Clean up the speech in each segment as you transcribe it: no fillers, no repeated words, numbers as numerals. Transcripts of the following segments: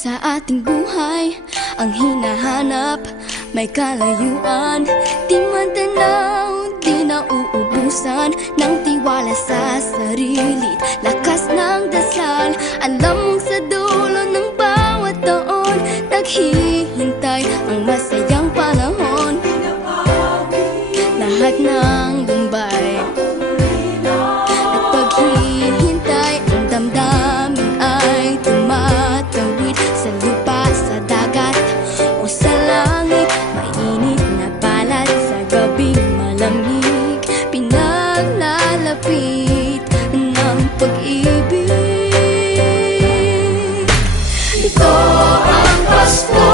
sa ating buhay ang hinahanap, may kalayuan. Di man tanaw, di na uubusan ng tiwala sa sarili, lakas ng dasal. Alam mong sa dulo ng bawat taon naghihintay ang masayang panahon. Lahat ng lumbay at paghihintay, ang damdamin ay tumatawid sa lupa, sa dagat o sa langit. Mainit na palad sa gabing malamig, pinaglalapit ng pag-ibig. Ito ang Pasko,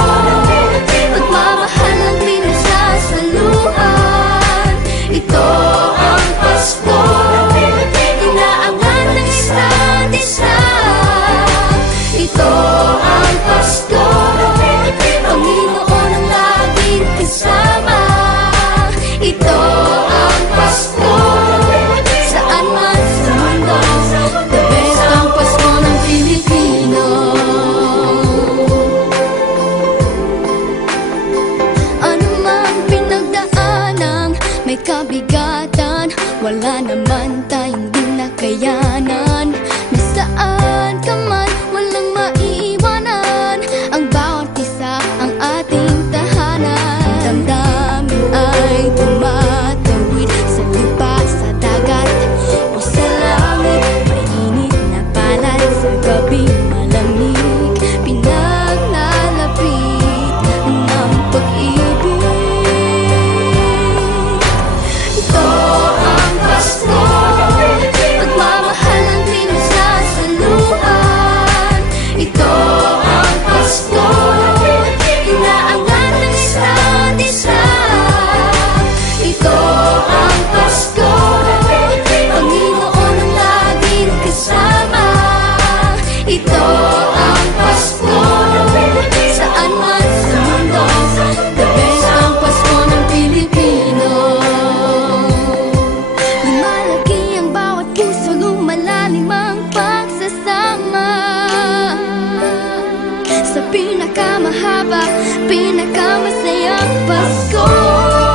pagmamahal ang pinagsasaluhan. Ito ang Pasko, inaangan ng isa't isa. Ito ang Pasko, Panginoon ang laging kasama. Ito ang Pasko, saan man sa mundo, the best ang Pasko ng Pilipino. Ano mang pinagdaanang may kabigatan, wala naman tayong di nakayanan. Nasaan ka man, walang maiiwanan, ang bawat isa ang ating tahanan. Damdamin ay tumatawid sa lupa, sa dagat o sa langit. Mainit na palad sa gabing malamig, pinaglalapit ng pag-ibig. Ito ang Pasko, pagmamahal ang pinagsasaluhan. Ito ang Pasko, inaangan ng isa't isa. Ito ang Pasko, Panginoon ang laging kasama. Ito ang Pasko, saan man sa mundo, the best ang Pasko ng Pilipino. Lumalaki ang bawat puso, lumalalim ang pagsasama. Sa pinakamahaba, pinakamasayang Pasko.